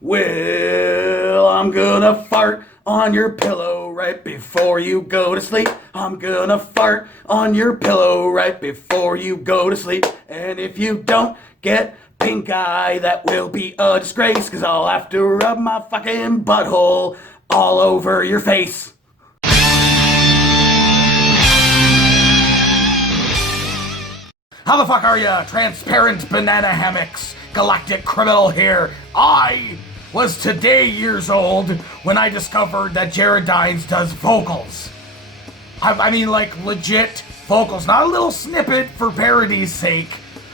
Well, I'm gonna fart on your pillow right before you go to sleep. I'm gonna fart on your pillow right before you go to sleep. And if you don't get pink eye, that will be a disgrace, 'cause I'll have to rub my fucking butthole all over your face. How the fuck are ya, transparent banana hammocks? Galactic criminal here. I was today years old when I discovered that Jared Dines does vocals. I mean, like, legit vocals. Not a little snippet for parody's sake.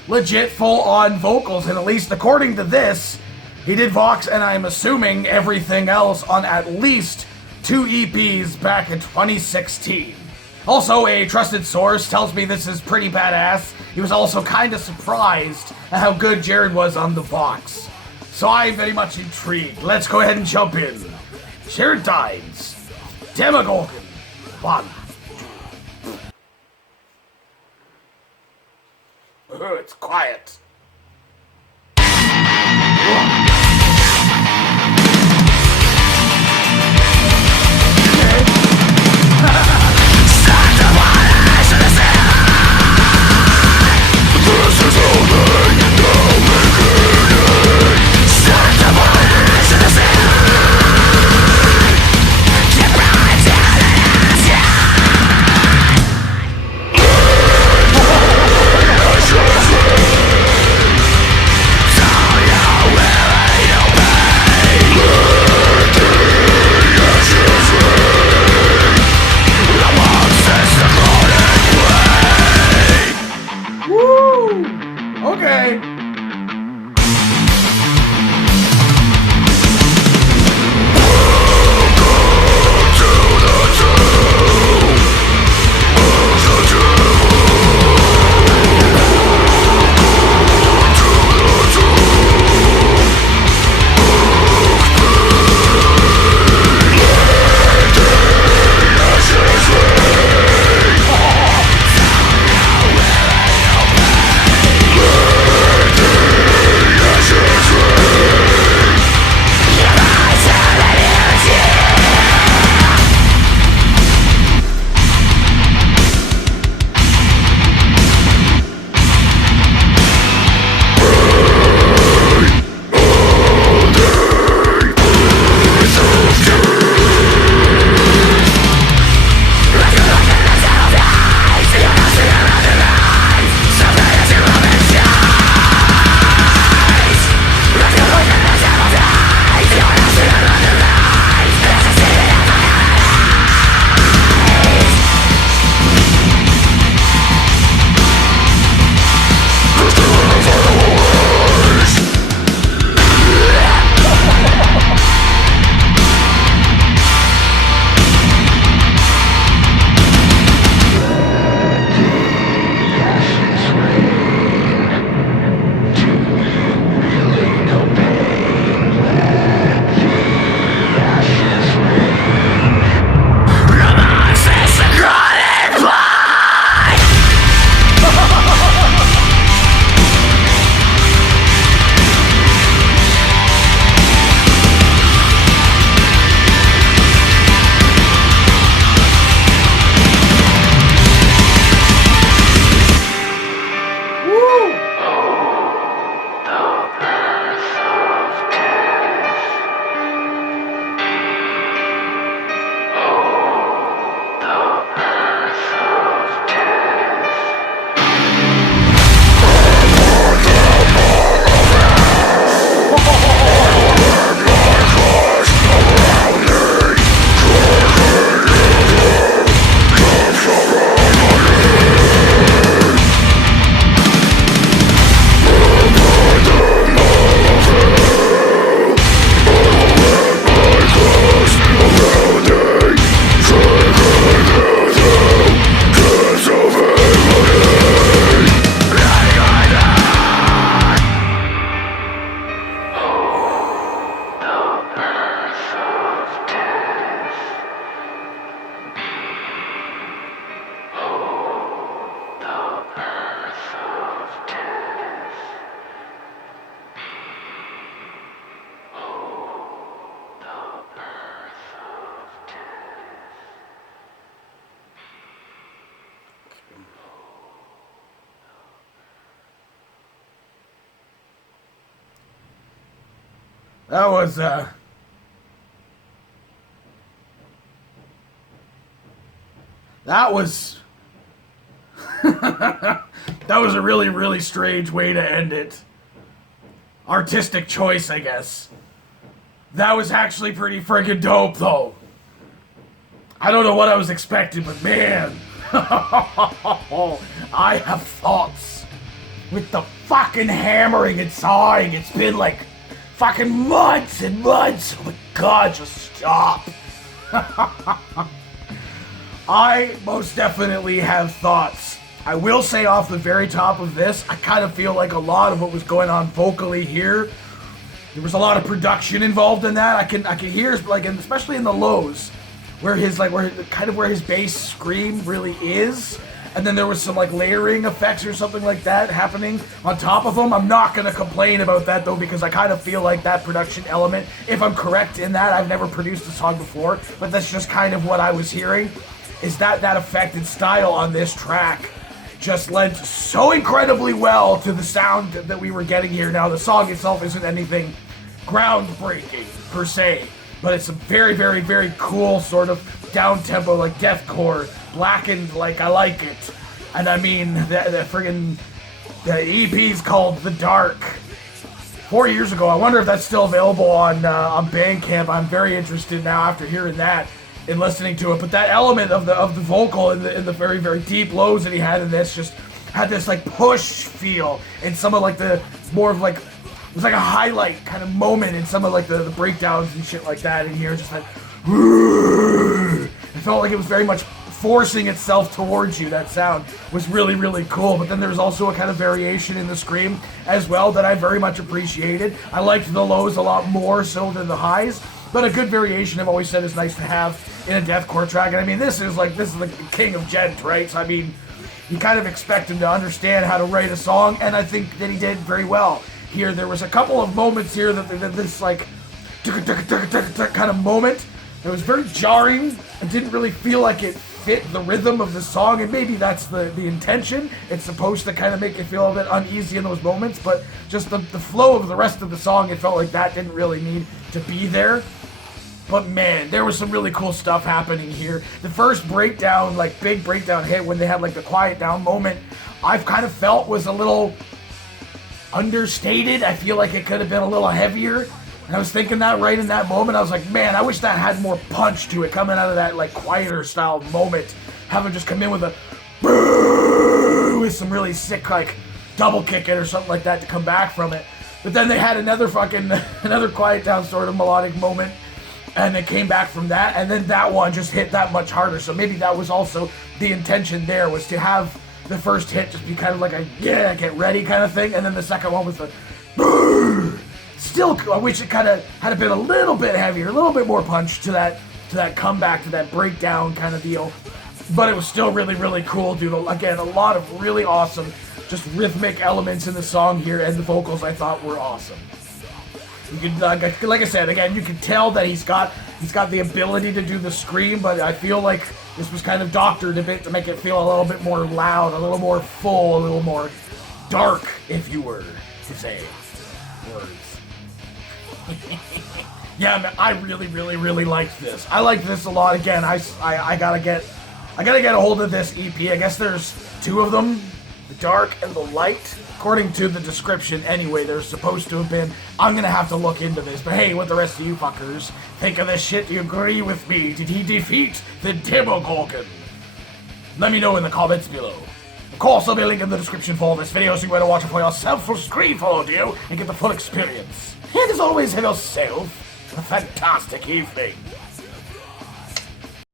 Legit full-on vocals, and at least according to this, he did Vox and I'm assuming everything else on at least 2 EPs back in 2016. Also, a trusted source tells me this is pretty badass. He was also kinda surprised at how good Jared was on the Vox. So I'm very much intrigued. Let's go ahead and jump in. Jared Dines, Demogorgon, 1, 2. It's quiet. That was, that was, that was a really, really strange way to end it. Artistic choice, I guess. That was actually pretty friggin' dope, though. I don't know what I was expecting, but man. I have thoughts. With the fucking hammering and sawing, it's been like fucking months and months. Oh my god, just stop. I most definitely have thoughts. I will say off the very top of this, I kind of feel like a lot of what was going on vocally here, there was a lot of production involved in that. I can hear, like, especially in the lows, where his where his bass scream really is, and then there was some like layering effects or something like that happening on top of them. I'm not gonna complain about that though, because I kind of feel like that production element, if I'm correct in that, I've never produced a song before, but that's just kind of what I was hearing, is that effect and style on this track just lent so incredibly well to the sound that we were getting here. Now, the song itself isn't anything groundbreaking, per se, but it's a very, very, very cool sort of down-tempo, like deathcore, blackened like I like it. And I mean, the friggin' the EP's called The Dark. 4 years ago, I wonder if that's still available on Bandcamp. I'm very interested now after hearing that and listening to it, but that element of the vocal in the very, very deep lows that he had in this just had this like push feel, and some of like the more of like, it was like a highlight kind of moment in some of like the breakdowns and shit like that in here, just like it felt like it was very much forcing itself towards you. That sound was really, really cool, but then there was also a kind of variation in the scream as well that I very much appreciated. I liked the lows a lot more so than the highs, but a good variation, I've always said, is nice to have in a deathcore track. And I mean, this is like the king of gent, right? So I mean, you kind of expect him to understand how to write a song, and I think that he did very well. Here, there was a couple of moments here that this like kind of moment that was very jarring and didn't really feel like it fit the rhythm of the song, and maybe that's the intention. It's supposed to kind of make you feel a bit uneasy in those moments, but just the flow of the rest of the song, it felt like that didn't really need to be there. But man, there was some really cool stuff happening here. The first breakdown, like big breakdown hit when they had like the quiet down moment, I've kind of felt was a little understated. I feel like it could have been a little heavier. And I was thinking that right in that moment. I was like, man, I wish that had more punch to it coming out of that like quieter style moment. Have it just come in with a boo, with some really sick like double kick it or something like that to come back from it. But then they had another quiet down sort of melodic moment, and they came back from that, and then that one just hit that much harder. So maybe that was also the intention there, was to have the first hit just be kind of like a yeah, get ready kind of thing, and then the second one was the boo. Still, I wish it kind of had been a little bit heavier, a little bit more punch to that comeback, to that breakdown kind of deal. But it was still really, really cool, dude. Again, a lot of really awesome, just rhythmic elements in the song here, and the vocals I thought were awesome. You can, like I said, again, you can tell that he's got the ability to do the scream, but I feel like this was kind of doctored a bit to make it feel a little bit more loud, a little more full, a little more dark, if you were to say words. Yeah, man, I really, really, really liked this. I liked this a lot. Again, I gotta get a hold of this EP. I guess there's two of them, the dark and the light. According to the description, anyway, there's supposed to have been. I'm gonna have to look into this. But hey, what the rest of you fuckers think of this shit? Do you agree with me? Did he defeat the Demogorgon? Let me know in the comments below. Of course, there'll be a link in the description for this video, so you can go to watch it for yourself for screen full audio and get the full experience. And as always, have yourself a fantastic evening.